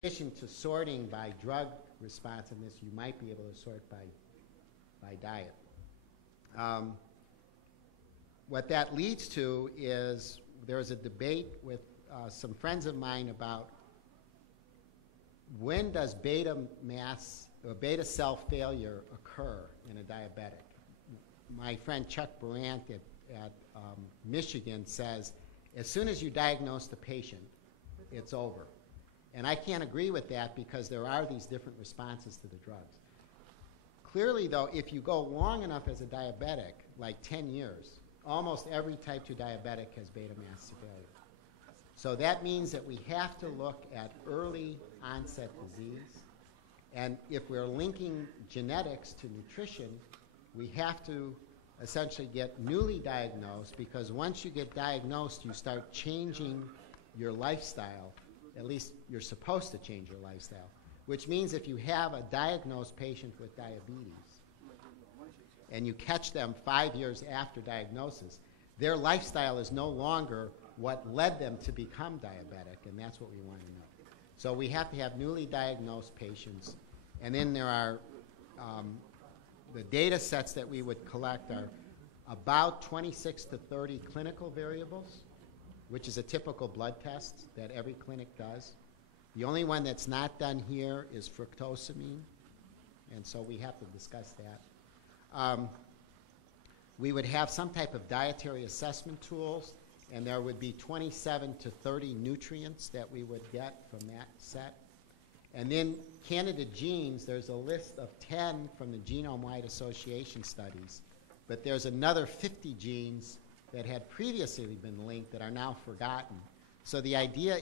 In addition to sorting by drug responsiveness, you might be able to sort by diet. What that leads to is there's a debate with some friends of mine about when does beta cell failure occur in a diabetic. My friend Chuck Brandt at Michigan says as soon as you diagnose the patient, it's over. And I can't agree with that because there are these different responses to the drugs. Clearly, though, if you go long enough as a diabetic, like 10 years, almost every type 2 diabetic has beta mast failure. So that means that we have to look at early onset disease. And if we're linking genetics to nutrition, we have to essentially get newly diagnosed, because once you get diagnosed, you start changing your lifestyle. At least you're supposed to change your lifestyle, which means if you have a diagnosed patient with diabetes and you catch them 5 years after diagnosis, their lifestyle is no longer what led them to become diabetic, and that's what we want to know. So we have to have newly diagnosed patients, and then there are the data sets that we would collect are about 26 to 30 clinical variables, which is a typical blood test that every clinic does. The only one that's not done here is fructosamine, and so we have to discuss that. We would have some type of dietary assessment tools, and there would be 27 to 30 nutrients that we would get from that set. And then candidate genes, there's a list of 10 from the Genome-Wide Association studies, but there's another 50 genes that had previously been linked that are now forgotten. So the idea